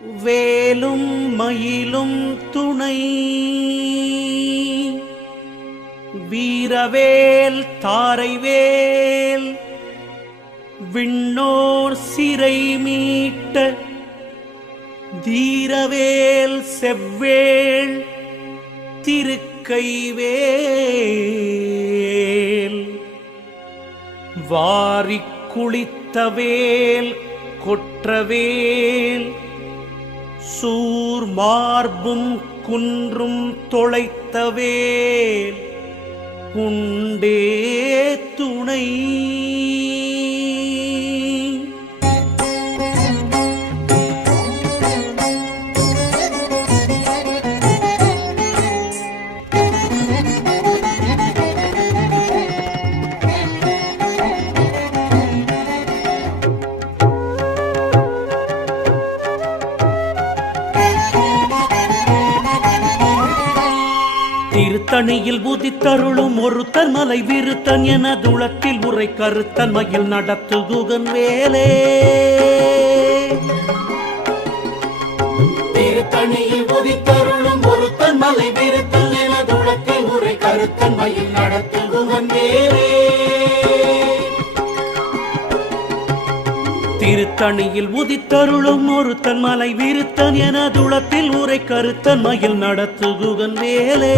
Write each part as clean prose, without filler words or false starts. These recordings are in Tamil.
வேலும் மயிலும் துணை வீரவேல் தாரைவேல் விண்ணோர் சிறை மீட்ட தீரவேல் செவ்வேள் திருக்கைவேல் வாரிக் குளித்தவேல் கொற்றவேல் சூர் மார்பும் குன்றும் தொலைத்தவேல் உண்டே துணை. திருத்தணியில் உதித்தருளும் ஒருத்தன் மலை விருத்தன் என துளத்தில் உரை கருத்தன் மயில் நடத்துகுகன் வேலே. திருத்தணியில் உதித்தருளும் ஒருத்தன் மலை விருத்தன் என துளத்தில் உரை கருத்தன் மயில் நடத்துகுகன் வேலே. திருத்தணியில் உதித்தருளும் ஒருத்தன் மலை விருத்தன் என துளத்தில் உரை கருத்தன் மயில் நடத்துகுகன் வேலே.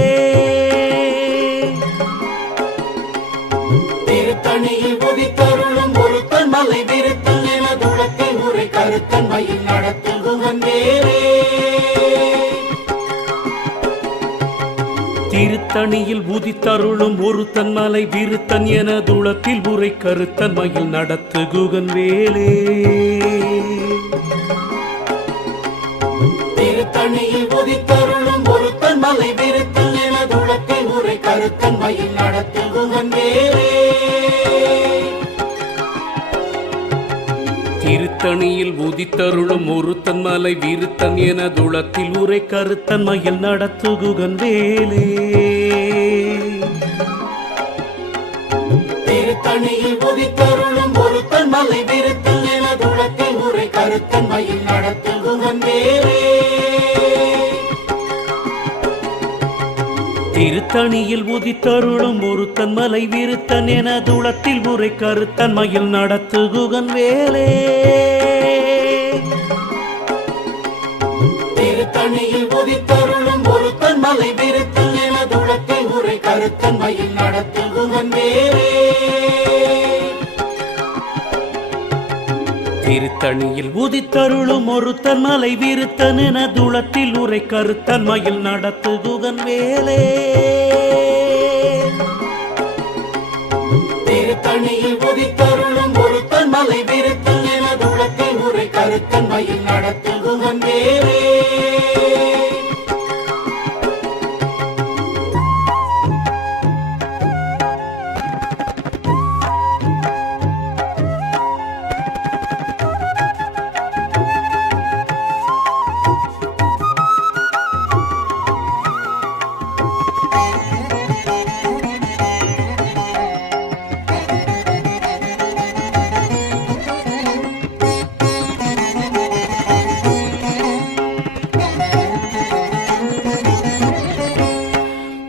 திருத்தணியில் உதித்தருளும் ஒருத்தன் மலை விருத்தன் என துளத்தில் உரை கருத்தன் மயில் நடத்துகுகன் வேலே. திருத்தணியில் உதித்தருளும் ஒருத்தன் மலை விருத்தன் என துளத்தில் உரை கருத்தன் மயில் நடத்துகுகன் வேலே. திருத்தணியில் உதித்தருளும் ஒருத்தன் மலை விருத்தன் என துளத்தில் உரை கருத்தன் மயில் நடத்துகுகன் வேலே. திருத்தணியில் உதித்தருளும் ஒருத்தன் மலை விருத்தன் என துளத்தில் உரை கருத்தன் மயில் நடத்துகுகன் வேலே. திருத்தணியில் உதித்தருளும் ஒருத்தன் மலை விருத்தன் என துளத்தில் உரை கருத்தன் மயில் நடத்துகுகன் வேலே. திருத்தணியில் உதித்தருளும் ஒருத்தன் மலை விருத்தன் என துளத்தில் உரை கருத்தன் மயில் நடத்துகுகன் வேலே. திருத்தணியில் உதித்தருளும் ஒருத்தன் மலை விருத்தன் என துளத்தில் உரை கருத்தன் மயில் நடத்துகுகன் வேலே. திருத்தணியில் உதித்தருளும் ஒருத்தன் மலை விருத்தன் என துளத்தில் உரை கருத்தன் மயில் நடத்துகுகன் வேலே. திருத்தணியில் உதித்தருளும் ஒருத்தன் மலை விருத்தன் என துளத்தில் உரை கருத்தன் மயில் நடத்துகுகன் வேலே.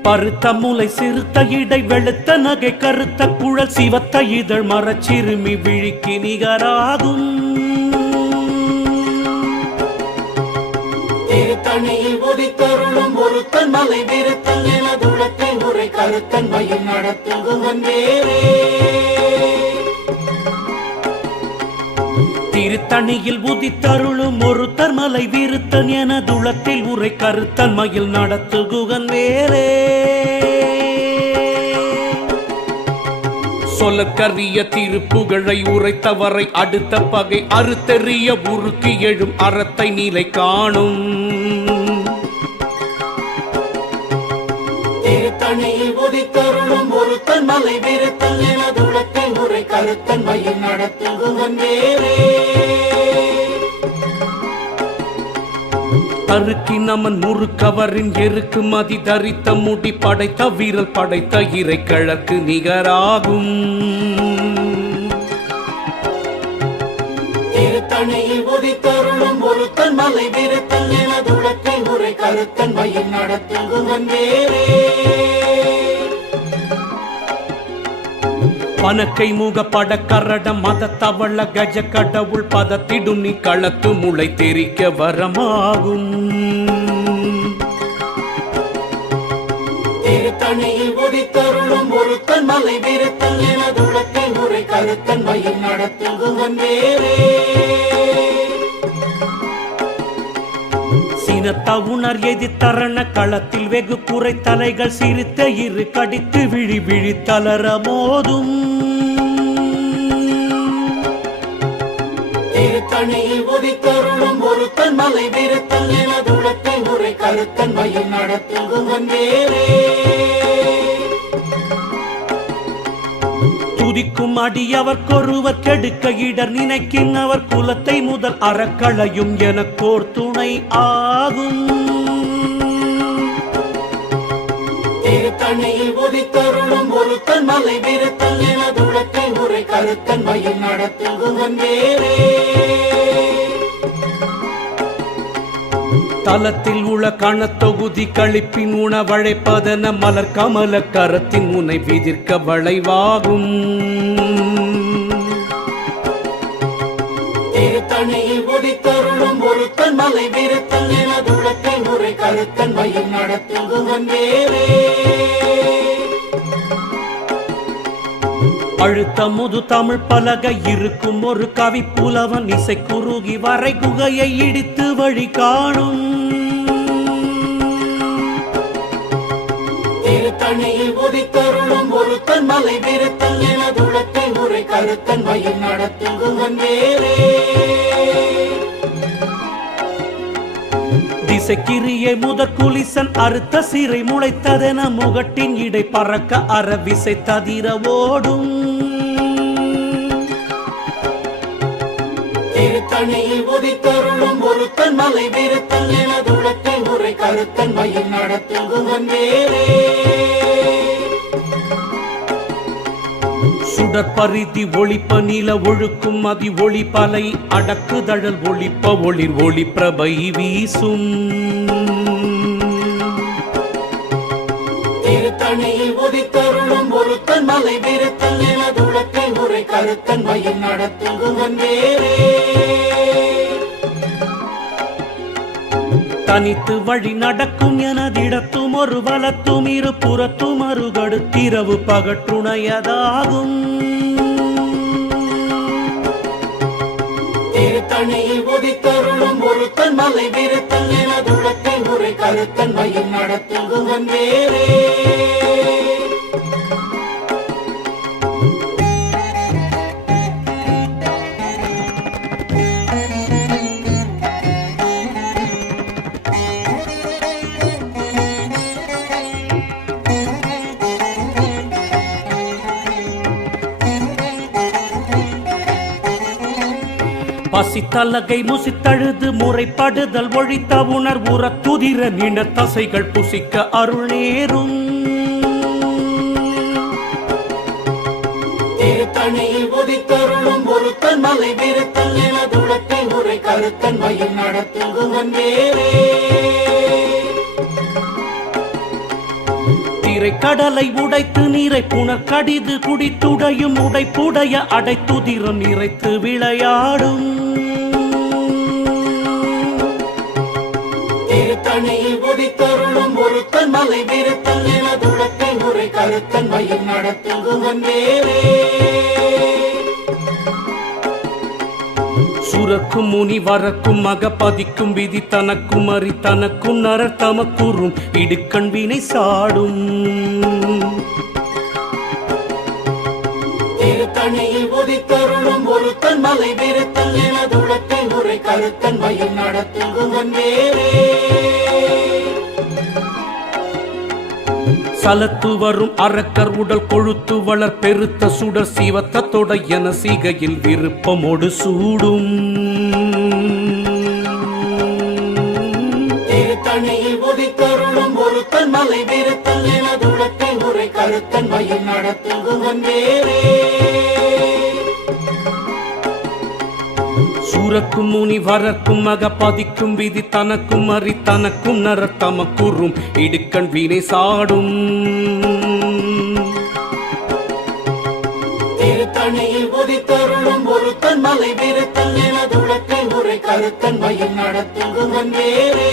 பருத்த முலை சிறுத்த இடை வெளுத்த நகை கருத்த குழல் சிவத்த இதழ் மரச்சிறுமி விழிக்கு நிகராகும். திருத்தணியில் உதித்தருளும் ஒருத்தன் மலை விருத்தன் என துளத்தில் உரை கருத்தன் மயில் நடத்துகுகன் வேலே. திருத்தணியில் உதித்தருளும் ஒருத்தர் மலை விருத்தன் என துளத்தில் உரை கருத்தன் மயில் நடத்துகுகன் வேலே. சொல்லற்கரிய திருப்புகழை உரைத்தவரை அடுத்த பகை அறுத்தெறிய உருக்கி எழும் அறத்தை நிலை காணும். திருத்தணியில் உதித்தருளும் ஒருத்தன் மலை விருத்தன் என துளத்தில் உரை கருத்தன் மயில் நடத்துகுகன் வேலே. அறுக்கி நமன் முறுக்கவரின் எருக்கு மதி தரித்த முடி படைத்த வீரல் படைத்த இறை கிழக்கு நிகராகும். திருத்தணியில் உதித்தருளும் ஒருத்தன் மலை விருத்தல் எனதுளத்தை முறை கருத்தன் மையம் நடத்தும் குகன் வேறே பனக்கை முக பட கரடம் மத தவள கஜ கடவுள் பதத்திடும் நீ களத்து முளை தெரிக்க வரமாகும் திருத்தணியில் உதித்தருளும் ஒருத்தன் மலை விருத்தல் எனதுளத்தை முறை கருத்தன் மையம் நடத்தும் குகன் வேறே சினத்தவுணர் எதிர்த்தரண களத்தில் வெகு குறை தலைகள் சிரித்த இரு கடித்து விழி விழி தளர மோதும் திருத்தணியில் உதித்தருளும் ஒருத்தன் மலை விருத்தல் எனதுளத்தை முறை கருத்தன் மையம் நடத்தும் குகன் வேறே துதிக்கும் அடியவர்க்கொருவர் கெடுக்க இடர் நினைக்கின் அவர் குலத்தை முதல் அறக்களையும் எனக்கோர் துணை ஆகும் திருத்தணியில் உதித்தருளும் ஒருத்தன் மலை விருத்தல் எனதுளத்தை முறை கருத்தன் மையம் நடத்தும் குகன் வேறே தலத்தில் உள்ள கணத்தொகுதி கழிப்பின் உணவழைப்பதன மலர் கமல கரத்தின் முனை விதிர்க்க வளைவாகும் திருத்தணியில் உதித்தருளும் ஒருத்தன் மலை விருத்தல் எனதுளத்தை முறை கருத்தன் மையம் நடத்தும் குகன் வேறே அழுத்த முது தமிழ் பலகை இருக்கும் ஒரு கவி புலவன் இசை குறுகி வரை குகையை இடித்து வழி காணும் திருத்தணியில் உதித்தருளும் ஒருத்தன் மலை விருத்தல் எனதுளத்தை முறை கருத்தன் மையம் நடத்தும் குகன் வேறே திசைக்கிரியை முதற் குலிசன் அறுத்த சிறை முளைத்ததென முகட்டின் இடை பறக்க அறவிசை ததிர ஓடும் திருத்தணியில் உதித்தருளும் ஒருத்தன் மலை விருத்தல் எனதுளத்தை முறை கருத்தன் மையம் நடத்தும் குகன் வேறே சுடற்பரிதி ஒளிப்ப நில ஒழுக்கும் மதி ஒளிப்பலை அடக்குதழல் ஒளிப்ப ஒளிர் ஒளி பிரபை வீசும் திருத்தணியில் உதித்தருளும் ஒருத்தன் மலை விருத்தல் எனதுளத்தை முறை கருத்தன் மையம் நடத்தும் குகன் வேறே தனித்து வழி நடக்கும் எனதிடத்தும் ஒரு வலத்தும் இரு புறத்தும் அருகடுத்திரவு பகற்றுணையதாகும் திருத்தணியில் உதித்தருளும் ஒருத்தன் மலை விருத்தல் எனதுளத்தை முறை கருத்தன் மையம் நடத்தும் குகன் வேறே பசித்தலகை முசித்தழுது முறைப்படுதல் ஒழித்த உணர் உற துதிர நின தசைகள் புசிக்க அருள் நேரும் திருத்தணியில் உதித்தருளும் ஒருத்தன் மலை விருத்தல் எனதுளத்தை முறை கருத்தன் மையம் நடத்தும் குகன் வேறே திரை கடலை உடைத்து நீரை புனர் கடிது குடித்துடையும் உடைப்புடைய அடைத்துதிரம் நிறைத்து விளையாடும் திருத்தணியில் உதித்தருளும் ஒருத்தன் மலை விருத்தல் எனதுளத்தை முறை கருத்தன் மையம் நடத்தும் குகன் வேறே சுரக்கும் முனி வரக்கும் மகபதிக்கும் விதி தனக்கும் அறி தனக்கும் நரர் தமக்குறும் இடுக்கண் வினை சாடும் திருத்தணியில் உதித்தருளும் ஒருத்தன் மலை விருத்தல் எனதுளத்தை முறை கருத்தன் மையம் நடத்தும் குகன் வேறே சலத்து வரும் அரக்கர் உடல் கொழுத்து வளர் பெருத்த சுடர் சிவத்தொட என சிகையில் விருப்பமோடு சூடும் திருத்தணியில் உதித்தருளும் ஒருத்தன் மலை விருத்தல் எனதுளத்தை முறை கருத்தன் மையம் நடத்தும் குகன் வேறே சுரக்கும் முனி வரக்கும் மகபதிக்கும் விதி தனக்கும் அறி தனக்கும் நர தமக்குறும் இடுக்கண் வீணை சாடும் திருத்தணியில் உதித்தருளும் ஒருத்தன் மலை விருத்தன் எனதுளத்தை முறை கருத்தன் மயில் நடத்தும் குகன் வேறே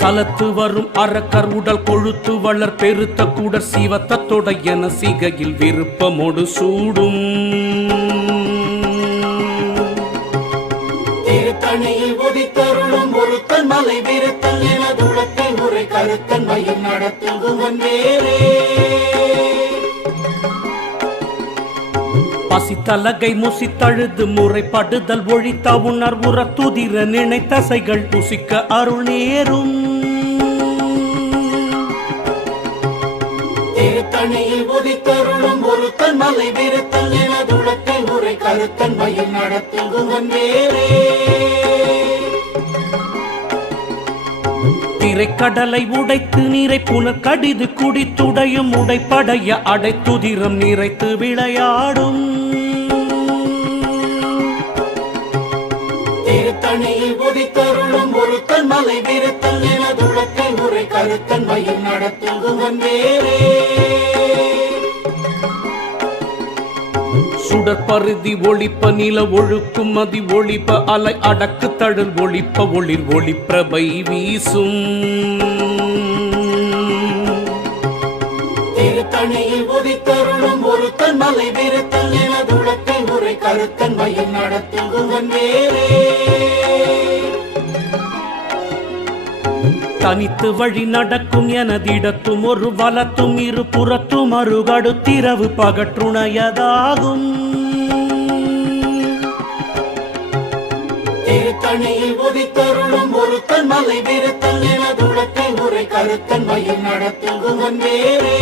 சலத்து வரும் அரக்கர் உடல் கொழுத்து வளர் பெருத்த கூட சிவத்தொட என சிகையில் விருப்பமோடு சூடும் திருத்தணியில் உதித்தருளும் ஒருத்தன் மலை விருத்தன் எனதுளத்தை முறை கருத்தன் மயில் நடத்தும் குகன் வேறே பசித்தலகை முசித்தழுது முறைப்படுதல் ஒழித்த உணர்வுற துதிர நினைத்தசைகள் புசிக்க அருள் நேரும் திருத்தணியில் உதித்தருளும் ஒருத்தன் மலை விருத்தன் எனதுளத்தை முறை கருத்தன் மயில் நடத்தும் குகன் வேறே திரைக்கடலை உடைத்து நீரை புனர் கடிது குடித்துடையும் உடைப்படைய அடைத்துதிரம் நிறைத்து விளையாடும் திருத்தணியில் உதித்தருளும் ஒருத்தன் மலை விருத்தன் எனதுளத்தை முறை கருத்தன் மயில் நடத்தும் குகன் வேறே சுடற்பருதி ஒளிப்ப நில ஒழுக்கும் மதி ஒளிப்ப அலை அடக்கு தழல் ஒளிப்ப ஒளிர் ஒளிப்பிரபை வீசும் திருத்தணியில் உதித்தருளும் ஒருத்தன் மலை விருத்தன் எனதுளத்தை முறை கருத்தன் மயில் நடத்தும் குகன் வேறே தனித்து வழி நடக்கும் எனதிடத்தும் ஒரு வலத்தும் இரு புறத்தும் அருகடுத்திரவு பகற்றுணையதாகும் திருத்தணியில் உதித்தருளும் ஒருத்தன் மலை விருத்தன் எனதுளத்தை முறை கருத்தன் மயில் நடத்தும் குகன் வேறே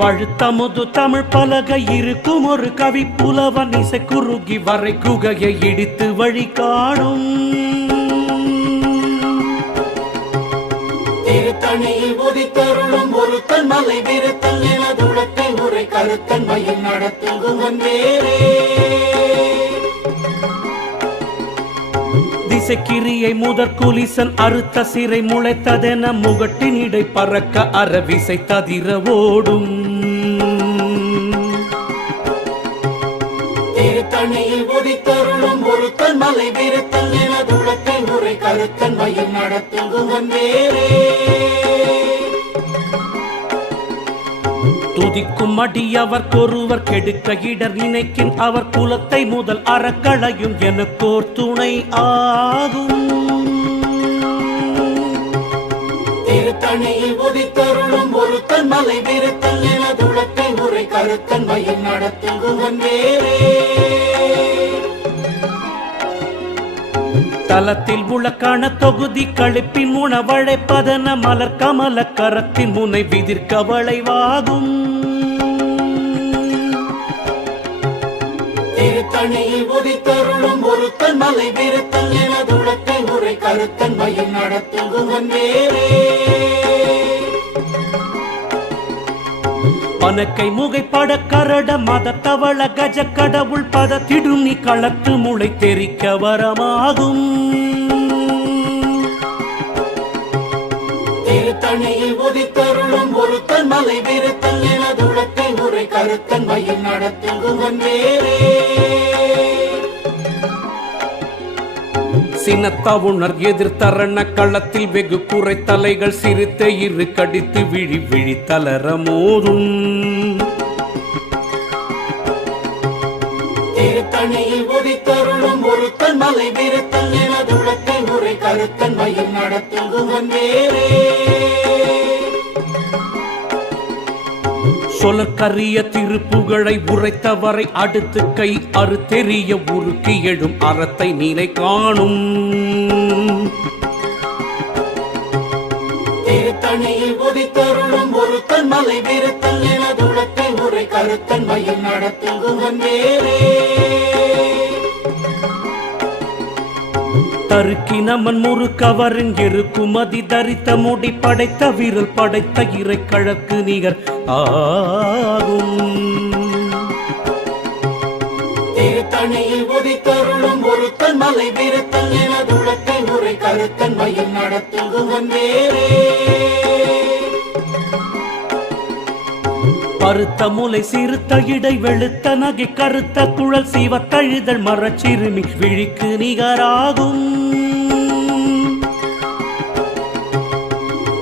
பழுத்தமுது தமிழ் பலகை இருக்கும் ஒரு கவி புலவன் இசை குறுகி வரை குகையை இடித்து வழி காணும் திருத்தணியில் உதித்தருளும் ஒருத்தன் மலை விருத்தன் எனதுளத்தை முறை கருத்தன் மயில் நடத்தும் குகன் வேறே திசைக்கிரியை முதற் குலிசன் அறுத்த சிறை முளைத்ததென முகட்டின் இடை பறக்க அறவிசை ததிர ஓடும் திருத்தணியில் உதித்தருளும் ஒருத்தன் மலை விருத்தன் எனதுளத்தை முறை கருத்தன் மயில் நடத்தும் குகன் வேறே துதிக்கும் அடியவர்க்கொருவர் கெடுக்க இடர் நினைக்கின் அவர் குலத்தை முதல் அறக்களையும் எனக்கோர் துணை ஆகும் திருத்தணியில் உதித்தருளும் ஒருத்தன் மலை விருத்தன் எனதுளத்தை முறை கருத்தன் மயில் நடத்தும் குகன் வேறே தலத்தில் உலக்கான தொகுதி கழிப்பின் உணவழைப்பதன மலர் கமல கரத்தின் முனை விதிர்க்க வளைவாகும் திருத்தணியில் உதித்தருளும் ஒருத்தன் மலை விருத்தன் எனதுளத்தை முறை கருத்தன் மயில் நடத்தும் குகன் வேறே பனக்கை முகைப்பட கரட மத தவள கஜ கடவுள் பத திடும் நீ களத்து முளை தெரிக்க வரமாகும் திருத்தணியில் உதித்தருளும் ஒருத்தன் மலை விருத்தன் எனதுளத்தை முறை கருத்தன் மயில் நடத்தும் குகன் வேறே சினத்தவுணர் எதிர்த்தரண களத்தில் வெகு குறை தலைகள் சிறுத்த இரு கடித்து விழி விழி தளர மோதும் திருத்தணியில் உதித்தருளும் ஒருத்தன் மலை விருத்தன் எனதுளத்தை முறை கருத்தன் மயில் நடத்தும் குகன் வேறே சொலற்கரிய திருப்புகழை உரைத்தவரை அடுத்து கை அறுத்தெறிய உருக்கி எழும் அறத்தை நீலை காணும். திருத்தணியில் உதித்தருளும் ஒருத்தன் மலை விருத்தன் எனதுளத்தை முறை கருத்தன் மயில் நடத்தும் குகன் வேறே. தருக்கினமன் முறுக்கவரின் இருக்குமதி தரித்த முடி படைத்த விரல் படைத்த இறை கழக்கு நிகர் ஆகும். திருத்தணியில் உதித்தருளும் ஒருத்தன் மலை விருத்தன் எனதுளத்தை முறை கருத்தன் மயில் நடத்தும் குகன் வேறே. பருத்த முலை சிறுத்த இடை வெளுத்த நகை கருத்த குழல் சீவத்தழுதல் மரச்சிறுமி விழிக்கு நிகராகும்.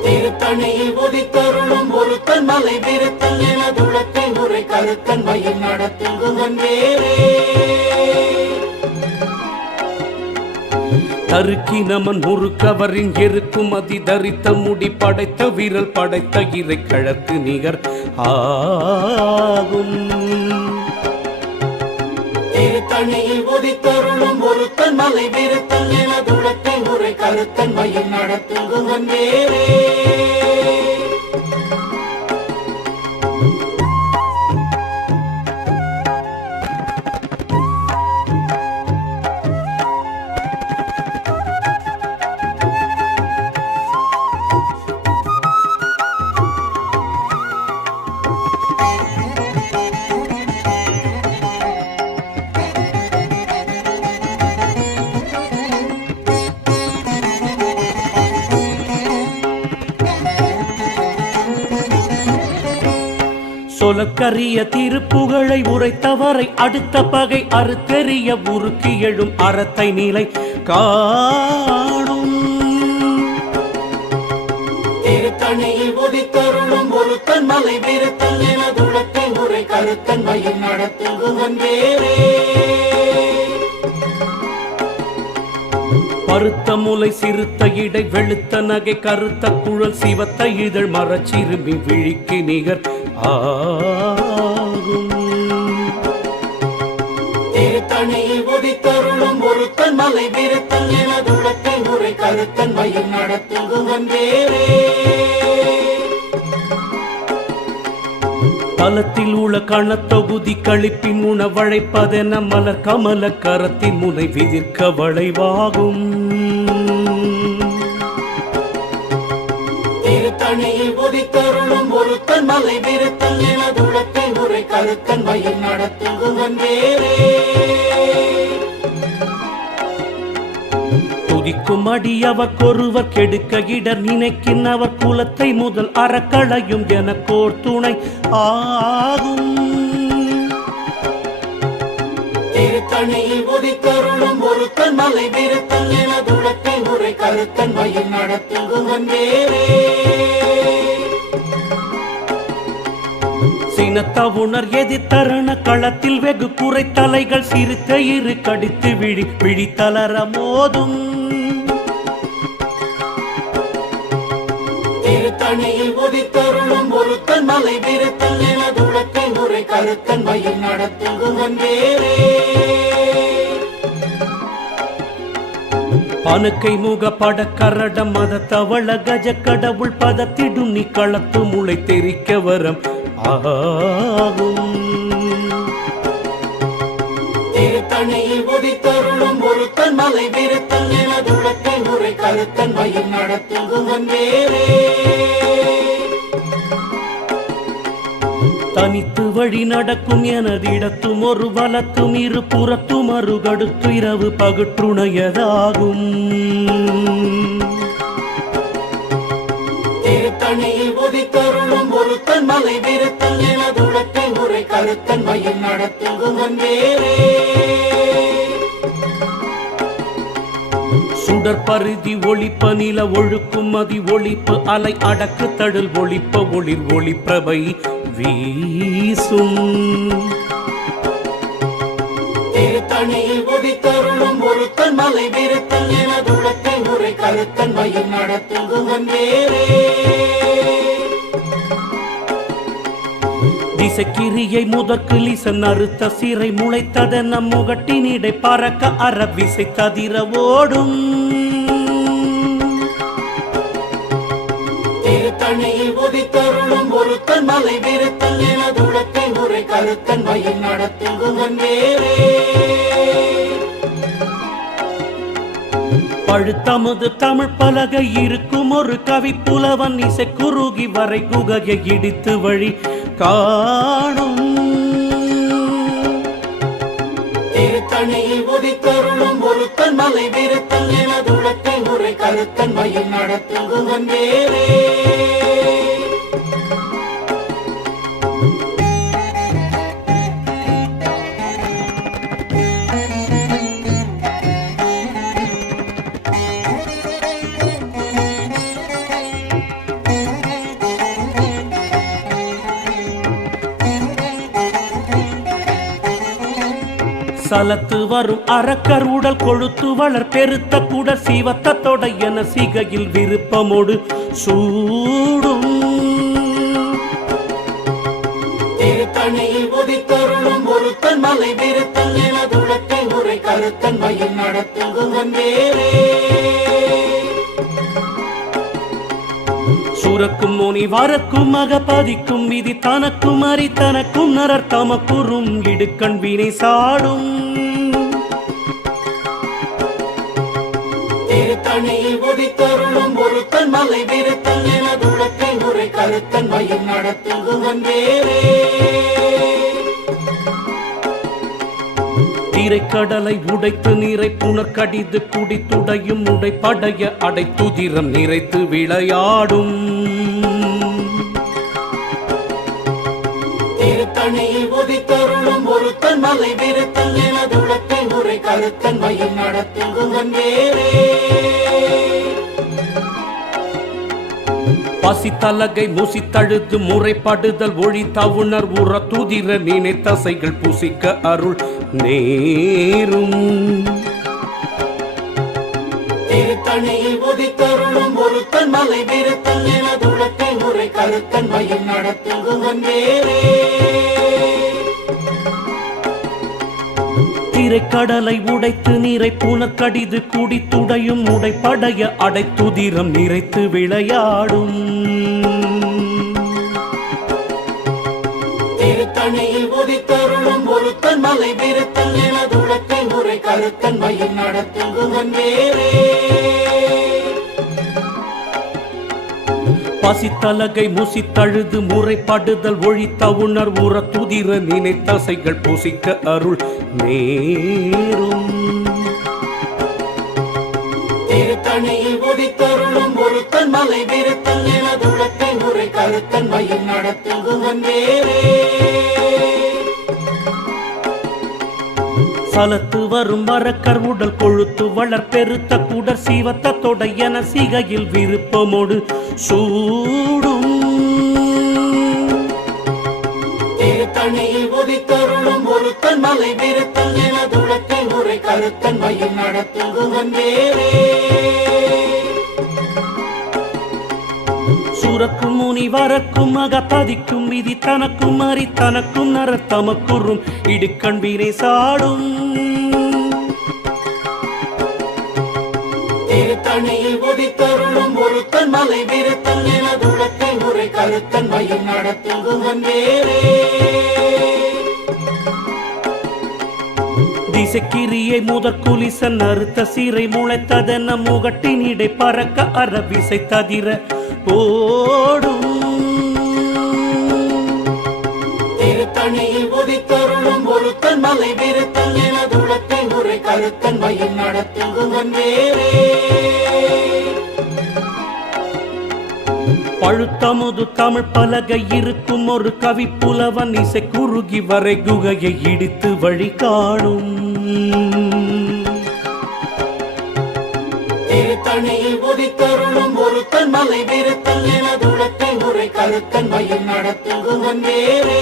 திருத்தணியில் உதித்தருளும் ஒருத்தன் மலை விருத்தன் எனதுளத்தை முறை கருத்தன் மயில் நடத்தும் குகன் வேறே. தருக்கினமன் முறுக்கவரின் இருக்குமதி தரித்த முடி படைத்த விரல் படைத்த இறை கழக்கு நிகர் ஆகும். திருத்தணியில் உதித்தருளும் ஒருத்தன் மலை விருத்தன் எனதுளத்தை முறை கருத்தன் மயில் நடத்தும் குகன் வேறே. சொலக்கரிய திருப்புகழை உரைத்தவரை அடுத்த பகை அறுத்தெறிய உருக்கி எழும் அறத்தை நிலை காணும். திருத்தணியில் உதித்தருளும் ஒருத்தன் மலை விருத்தன் எனதுளத்தை முறை கருத்தன் மயில் நடத்தும் குகன் வேறே. பருத்த முலை சிறுத்த இடை வெளுத்த நகை கருத்த குழல் சிவத்த இதழ் மரச்சிறுமி விழிக்கு நிகர் ஆகும். திருத்தணியில் உதித்தருளும் ஒருத்தன் மலை விருத்தன் எனதுளத்தை முறை கருத்தன் மயில் நடத்தும் குகன் வேறே. தலத்தில் உள்ள கணத்தொகுதி கழிப்பின் உணவழைப்பதென மலர் கமல கரத்தின் முனை விதிர்க்க வளைவாகும். திருத்தணியில் உதித்தருளும் ஒருத்தன் மலை விருத்தன் எனதுளத்தை முறை கருத்தன் மயில் நடத்தும் குகன் வேறே. துதிக்கும் அடியவர்க்கொருவர் கெடுக்க இடர் நினைக்கின் அவர் குலத்தை முதல் அறக்களையும் எனக்கோர் துணை ஆகும். திருத்தணியில் உதித்தருளும் ஒருத்தன் மலை விருத்தன் எனதுளத்தை முறை கருத்தன் மயில் நடத்தும் குகன் வேறே. சினத்தவுணர் எதிர்த்தரண களத்தில் வெகு குறை தலைகள் சிரித்த இரு கடித்து விழித்தளர மோதும். திருத்தணியில் உதித்தருளும் ஒருத்தன் மலை விருத்தன் எனதுளத்தை முறை கருத்தன் மயில் நடத்தும் குகன் வேறே. பனுக்கை முக படக்கரட மத தவள கஜ கடவுள் பதத்திடும் நீ களத்து முளை தெரிக்க வரம் ஆகும். திருத்தணியில் உதித்தருளும் ஒருத்தன் மலை விருத்தன் எனதுளத்தை முறை கருத்தன் மயில் நடத்தும் குகன் வேறே. தனித்து வழி நடக்கும் எனதிடத்தும் ஒரு வலத்தும் இரு புறத்தும் அருகடுத்து இரவு பகுற்றுணையதாகும். திருத்தணியில் உதித்தருளும் ஒருத்தன் மலை விருத்தன் எனதுளத்தை முறை கருத்தன் மயில் நடத்தும் குகன் வேறே. சுடற்பருதி ஒளிப்ப நில ஒழுக்கும் மதி ஒளிப்பு அலை அடக்கு தடல் ஒளிப்ப ஒளிர் ஒளிப்பிரபை வீசும். திருத்தணியில் உதித்தருளும் ஒருத்தன் மலை விருத்தன் எனதுளத்தை முறை கருத்தன் மயில் நடத்தும் குகன் வேறே. திசைக்கிரியை முதற்கு லிசன் அறுத்த சிறை முளைத்ததென முகட்டினிடை பறக்க அறவிசை ததிர ஓடும். திருத்தணியில் உதித்தருளும் ஒருத்தன் மலை விருத்தல் எனதுளத்தை முறை கருத்தன் மயில் நடத்தும் குகன் வேறே. பழுத்தமுது தமிழ் பலகை இருக்கும் ஒரு கவி புலவன் இசை குறுகி வரை குகையை இடித்து வழி காணும். திருத்தணியில் உதித்தருளும் ஒருத்தன் மலை விருத்தல் எனதுளத்தை முறை கருத்தன் மயில் நடத்தும் குகன் வேறே. சலத்து வரும் அரக்கர் உடல் கொழுத்து வளர் பெருத்த கூட சீவத்த தொடை என சிகையில் விருப்பமோடு சூடும். திருத்தணியில் உதித்தருளும் ஒருத்தன் மலை விருத்தல் எனதுளத்தை முறை கருத்தன் மயில் நடத்தும் குகன் வேறே. சுரக்கும் முனி வரக்கும் மகபதிக்கும் விதி தனக்கும் அறி தனக்கும் நரர் தமக்குறும் இடுக்கண் வீணை சாடும். திருத்தணியில் உதித்தருளும் ஒருத்தன் மலை விருத்தல் எனதுளத்தை முறை கருத்தன் மயில் நடத்தும் குகன் வேறே. திரைக்கடலை உடைத்து நீரை புனர்கடிது குடித்துடையும் உடைப்படைய அடைத்துதிரம் நிறைத்து விளையாடும். திருத்தணியில் உதித்தருளும் ஒருத்தன் மலை விருத்தல் எனதுளத்தை முறை கருத்தன் மயில் நடத்தும் குகன் வேறே. பசித்தலகை முசித்தழுது முறைப்படுதல் ஒழி தவுணர் உற துதிர நினைத்தசைகள் புசிக்க அருள் நேரும். திருத்தணியில் உதித்தருளும் ஒருத்தன் மலை விருத்தல் எனதுளத்தை முறை கருத்தன் மயில் நடத்தும் குகன் வேறே. திரைக்கடலை உடைத்து நீரை புனர்கடிது குடித்துடையும் உடைப்படைய அடைத்துதிரம் நிறைத்து விளையாடும். திருத்தணியில் உதித்தருளும் ஒருத்தன் மலை விருத்தல் எனதுளத்தை முறை கருத்தன் மயில் நடத்தும் குகன் வேறே. பசித்தலகை முசித்தழுது முறைப்படுதல் ஒழித்த உணர் உற துதிர நினைத்தசைகள் புசிக்க அருள் நேரும். திருத்தணியில் உதித்தருளும் ஒருத்தன் மலை விருத்தல் எனதுளத்தை முறை கருத்தன் மயில் நடத்தும் குகன் வேறே. சலத்து வரும் மரக்கர் உடல் கொழுத்து வளர் பெருத்த குடர் சீவத்த தொடை என சிகையில் விருப்பமோடு சூடும். திருத்தணியில் உதித்தருளும் ஒருத்தன் மலை விருத்தல் எனதுளத்தை முறை கருத்தன் மயில் நடத்தும் குகன் வேறே. சுரக்கும் முனி வரக்கும் மகபதிக்கும் விதி தனக்கும் அறி தனக்கும் நரர் தமக்குறும் இடுக்கண் வீணை சாடும். திருத்தணியில் உதித்தருளும் ஒருத்தன் மலை விருத்தல் எனதுளத்தை முறை கருத்தன் மயில் நடத்தும் குகன் வேறே. திசைக்கிரியை முதற்குலிசன் அறுத்த சிறை முளைத்ததென முகட்டினிடை பறக்க அறவிசை ததிர ஓடும். திருத்தணியில் உதித்தருளும் ஒருத்தன் மலை விருத்தல் எனதுளத்தை முறை கருத்தன் மயில் நடத்தும் குகன் வேறே. பழுத்தமுது தமிழ் பலகை இருக்கும் ஒரு கவி புலவன் இசை குறுகி வரை குகையை இடித்து வழி காணும். திருத்தணியில் உதித்தருளும் ஒருத்தன் மலை விருத்தல் எனதுளத்தை முறை கருத்தன் மயில் நடத்தும் குகன் வேறே.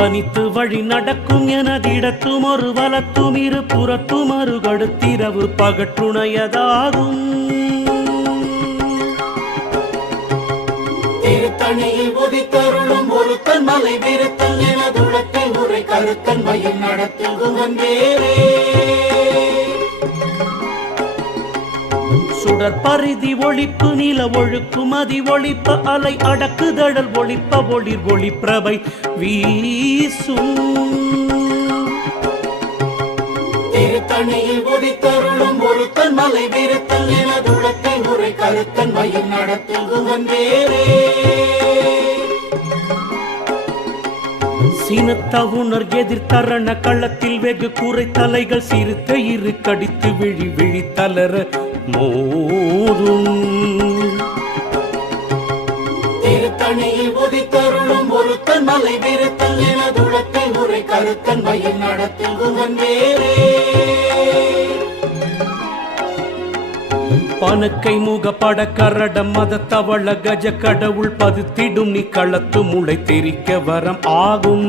தனித்து வழி நடக்கும் எனதிடத்தும் ஒரு வலத்தும் இரு புறத்தும் அருகடுத்திரவு பகற்றுணையதாகும் திருத்தணியில் உதித்தருளும் ஒருத்தன் மலை விருத்தல் எனதுளத்தை உரை கருத்தன் மயில் நடத்தில் குகன் வேறே சுடர் பரிதி ஒளிப்பு நில ஒழுக்கு மதி ஒளிப்ப அலை அடக்குதழல் ஒளிப்ப ஒளிர் ஒளிப்பிரபை வீசும் திருத்தணியில் உதித்தருளும் ஒருத்தன் மலை விருத்தல் எனதுளத்தை உரை கருத்தன் மயில் நடத்தில் குகன் வேறே சினத்தவுணர் எதிர்த்தரண களத்தில் வெகு கூரை தலைகள் சிறுத்த இரு கடித்து விழி விழி தளர மோதும் திருத்தணியில் உதித்தருளும் ஒருத்தன் மலை விருத்தல் எனதுளத்தை உரை கருத்தன் மயில் நடத்தில் குகன் வேறே பனக்கை முக பட கரடம் மத தவள கஜ கடவுள் பதுத்திடும் நீ களத்து முளை தெரிக்க வரம் ஆகும்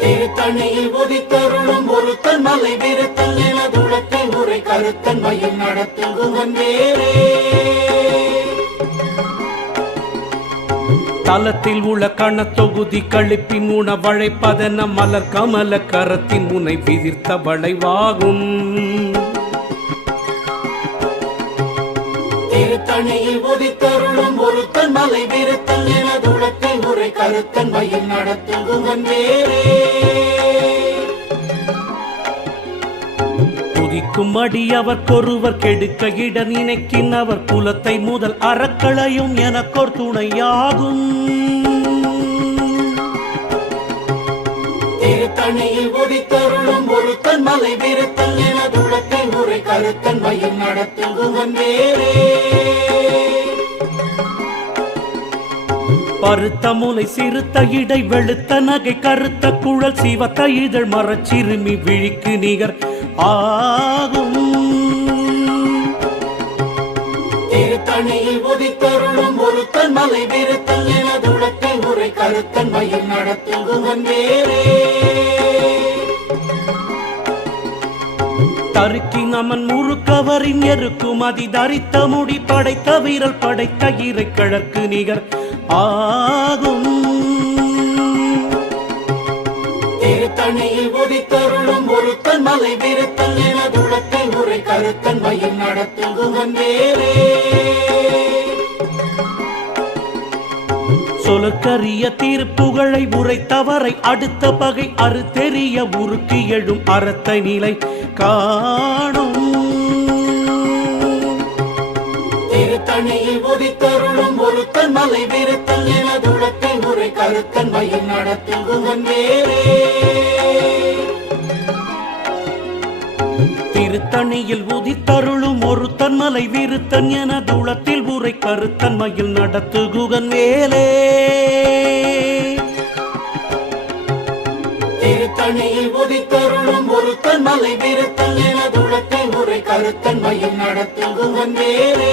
திருத்தணியில் உதித்தருளும் ஒருத்தன் மலை விருத்தல் எனதுளத்தை உரை கருத்தன் மயில் நடத்தில் குகன் வேறே தலத்தில் உள்ள கணத்தொகுதி கழிப்பின் உணவழைப்பதன மலர் கமல கரத்தின் முனை விதிர்த்த வளைவாகும் திருத்தணியில் உதித்தருளும் ஒருத்தன் மலை விருத்தல் எனதுளத்தை உரை கருத்தன் மயில் நடத்தில் குகன் வேறே துதிக்கும் அடி அவர்க்கொருவர் கெடுக்க இட நினைக்கின் அவர் குலத்தை முதல் அறக்களையும் எனக்கோர் துணையாகும் திருத்தணியில் உதித்தருளும் ஒருத்தன் மலை விருத்தல் எனதுளத்தை உரை கருத்தன் மயில் நடத்தில் குகன் வேறே பருத்த முலை சிறுத்த இடை வெளுத்த நகை கருத்த குழல் சிவத்த இதழ் மரச்சிறுமி விழிக்கு நிகர் ஆகும் திருத்தணியில் உதித்தருளும் ஒருத்தன் மலை விருத்தல் எனதுளத்தை உரை கருத்தன் மயில் நடத்தில் குகன் வேறே தருக்கி நமன் முறுக்கவரின் எருக்கும் அதி தரித்த முடி படைத்த வீரல் படைத்த இறை கிழக்கு நிகர் ஆகும் திருத்தணியில் உதித்தருளும் ஒருத்தன் மலை விருத்தல் எனதுளத்தை உரை கருத்தன் மயில் நடத்தில் குகன் வேறே சொலக்கரிய தீர்ப்புகளை உரைத்தவரை அடுத்த பகை அறுத்தெறிய உருக்கி எழும் அறத்தை நிலை காணும் திருத்தணியில் உதித்தருளும் ஒருத்தன் மலை விருத்தல் எனதுளத்தை உரை கருத்தன் மயில் நடத்தில் குகன் வேறே திருத்தணியில் உதித்தருளும் ஒருத்தன் மலை விருத்தன் என தூளத்தில் உரை கருத்தன் மயில் நடத்து குகன் வேலே திருத்தணியில் உதித்தருளும் ஒருத்தன் மலை விருத்தல் எனதுளத்தை உரை கருத்தன் மயில் நடத்தில் குகன் வேறே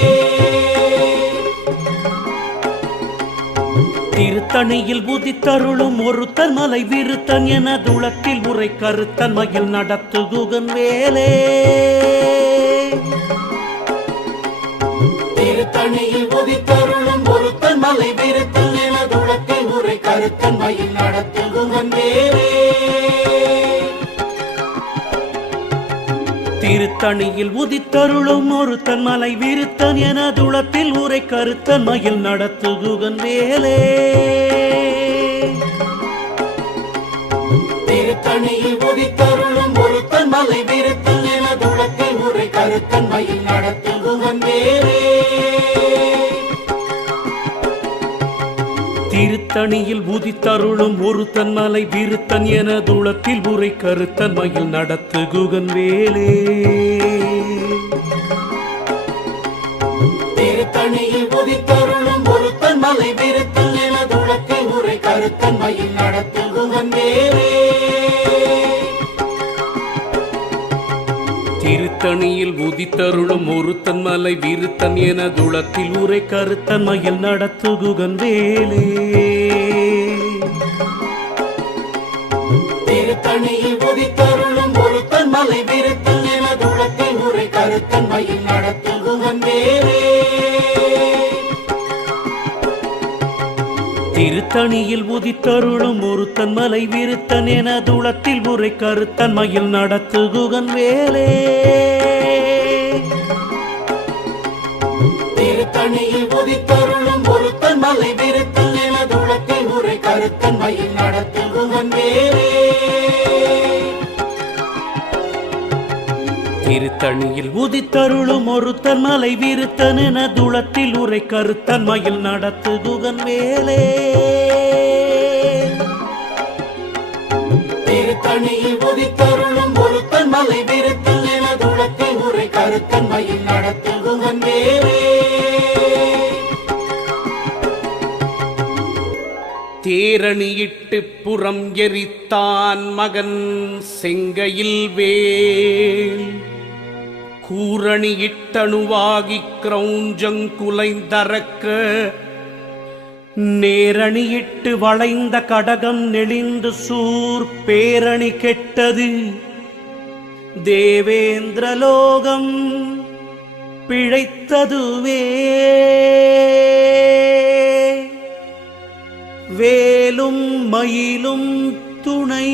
திருத்தணியில் உதித்தருளும் ஒருத்தன் மலை விருத்தன் என துளத்தில் உரை கருத்தன் மயில் நடத்து குகன் வேலே திருத்தணியில் உதித்தருளும் ஒருத்தன் மலை விருத்தல் எனதுளத்தில் உரை கருத்தன் மயில் நடத்தில் குகன் வேறே திருத்தணியில் உதித்தருளும் ஒருத்தன் மலை விருத்தன் என துளத்தில் உரை கருத்தன் மயில் நடத்து குகன் வேலே திருத்தணியில் உதித்தருளும் ஒருத்தன் மலை விருத்தல் எனதுளத்தில் உரை கருத்தன் மயில் நடத்தில் குகன் வேறே திருத்தணியில் உதித்தருளும் ஒருத்தன் மலை விருத்தன் என துளத்தில் உரை கருத்தன் மயில் நடத்து குகன் வேலே திருத்தணியில் உதித்தருளும் ஒருத்தன் மலை விருத்தல் எனதுளத்தில் உரை கருத்தன் மயில் நடத்தில் குகன் வேறே திருத்தணியில் உதித்தருளும் ஒருத்தன் மலை விருத்தன் என துளத்தில் உரை கருத்தன் மயில் நடத்துகுகன் வேலே. திருத்தணியில் உதித்தருளும் ஒருத்தன் மலை விருத்தன் என துளத்தில் உரை கருத்தன் மயில் நடத்துகுகன் வேலே. திருத்தணியில் உதித்தருளும் ஒருத்தன் மலை விருத்தன் என துளத்தில் உரை கருத்தன் மயில் நடத்துகுகன் வேலே. திருத்தணியில் உதித்தருளும் ஒருத்தன் மலை விருத்தன் என துளத்தில் உரை கருத்தன் மயில் நடத்துகுகன் வேலே. திருத்தணியில் உதித்தருளும் ஒருத்தன் மலை விருத்தன் என துளத்தில் உரை கருத்தன் மயில் நடத்துகுகன் வேலே. திருத்தணியில் உதித்தருளும் ஒருத்தன் மலை விருத்தன் என துளத்தில் உரை கருத்தன் மயில் நடத்துகுகன் வேலே. தேரணியிட்டு புறம் எரித்தான் மகன் செங்கையில் வேல் கூரணியிட்டணுவாகி கிரௌஞ்சங்குலைந்தறக்க நேரணியிட்டு வளைந்த கடகம் நெளிந்து சூர் பேரணி கெட்டது தேவேந்திரலோகம் பிழைத்ததுவே. வேலும் மயிலும் துணை